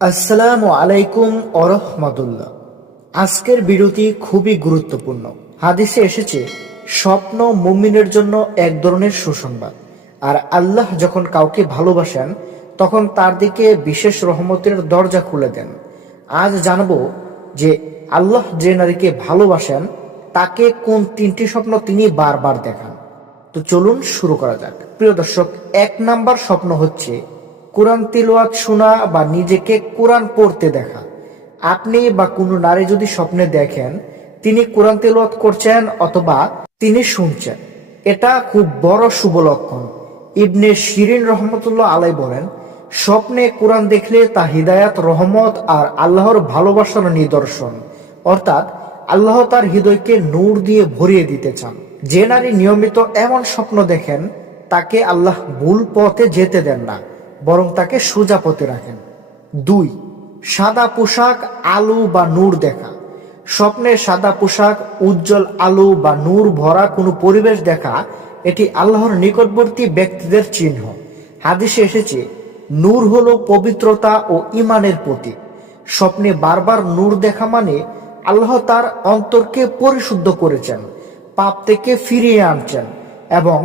আসসালামু আলাইকুম অরহমাদুল্লাহ আজকের বিরতি খুবই গুরুত্বপূর্ণ। হাদিসে এসেছে, স্বপ্ন মুমিনের জন্য এক ধরনের সুসংবাদ। আর আল্লাহ যখন কাউকে ভালোবাসেন, তখন তার দিকে বিশেষ রহমতের দরজা খুলে দেন। আজ জানব যে আল্লাহ যে নারীকে ভালোবাসেন, তাকে কোন তিনটি স্বপ্ন তিনি বারবার দেখান। তো চলুন শুরু করা যাক। প্রিয় দর্শক, এক নাম্বার স্বপ্ন হচ্ছে কোরআন তিলওয়াত শোনা বা নিজেকে কোরআন পড়তে দেখা। আপনি বা কোনো নারী যদি স্বপ্নে দেখেন, তিনি কোরআন তেলাওয়াত করছেন অথবা তিনি শুনছেন। এটা খুব বড় শুভ লক্ষণ। ইবনে শিরিন রহমতুল্লাহ আলাই বলেন, স্বপ্নে কোরআন দেখলে তা হিদায়াত, রহমত আর আল্লাহর ভালোবাসার নিদর্শন। অর্থাৎ আল্লাহ তার হৃদয়কে নূর দিয়ে ভরিয়ে দিতে চান। যে নারী নিয়মিত এমন স্বপ্ন দেখেন, তাকে আল্লাহ ভুল পথে যেতে দেন না। বরং তাকে সোজা পথে রাখেন। দুই, সাদা পোশাক আলো বা নূর দেখা। স্বপ্নে সাদা পোশাক, উজ্জ্বল আলো বা নূর ভরা কোনো পরিবেশ দেখা, এটি আল্লাহর নিকটবর্তী ব্যক্তিদের চিহ্ন। হাদিসে এসেছে, নূর হলো পবিত্রতা ও ইমানের প্রতীক। স্বপ্নে বারবার নূর দেখা মানে আল্লাহ তার অন্তরকে পরিশুদ্ধ করেছেন, পাপ থেকে ফিরিয়ে আনছেন এবং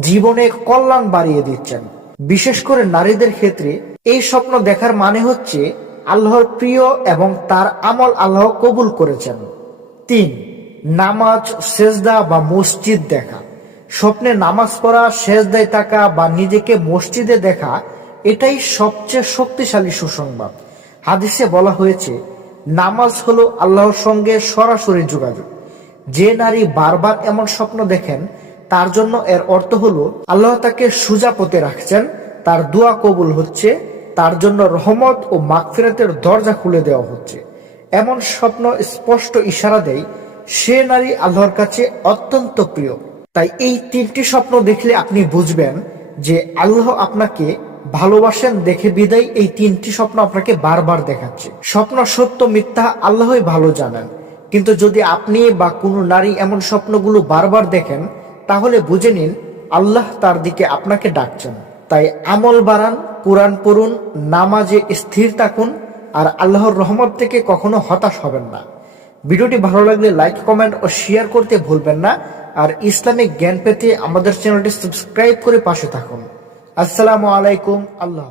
জীবনে কল্যাণ বাড়িয়ে দিচ্ছেন। বিশেষ করে নারীদের ক্ষেত্রে এই স্বপ্ন দেখার মানে হচ্ছে আল্লাহর প্রিয় এবং তার আমল আল্লাহ কবুল করেছেন। তিন, নামাজ, সেজদা বা মসজিদ দেখা। স্বপ্নে নামাজ পড়া, সেজদায় থাকা বা নিজেকে মসজিদে দেখা, এটাই সবচেয়ে শক্তিশালী সুসংবাদ। হাদিসে বলা হয়েছে, নামাজ হলো আল্লাহর সঙ্গে সরাসরি যোগাযোগ। যে নারী বারবার এমন স্বপ্ন দেখেন তার জন্য এর অর্থ হলো, আল্লাহ তাকে সুজা পথে রাখছেন, তার দোয়া কবুল হচ্ছে, তার জন্য রহমত ও মাগফিরাতের দরজা খুলে দেওয়া হচ্ছে। এমন স্বপ্ন স্পষ্ট ইশারা দেয়, সে নারী আল্লাহর কাছে অত্যন্ত প্রিয়। তাই এই তিনটি স্বপ্ন দেখলে আপনি বুঝবেন যে আল্লাহ আপনাকে ভালোবাসেন দেখে বিদায় এই তিনটি স্বপ্ন আপনাকে বারবার দেখাচ্ছে। স্বপ্ন সত্য, মিথ্যা আল্লাহই ভালো জানেন। কিন্তু যদি আপনি বা কোনো নারী এমন স্বপ্নগুলো বারবার দেখেন তাহলে বুঝে নিন, আল্লাহ তার দিকে আপনাকে ডাকছেন। তাই আমল বাড়ান, কোরআন পড়ুন, নামাজে স্থির থাকুন, আর আল্লাহর রহমত থেকে কখনো হতাশ হবেন না। ভিডিওটি ভালো লাগলে লাইক, কমেন্ট ও শেয়ার করতে ভুলবেন না, আর ইসলামিক জ্ঞান পেতে আমাদের চ্যানেলটি সাবস্ক্রাইব করে পাশে থাকুন। আসসালামু আলাইকুম, আল্লাহ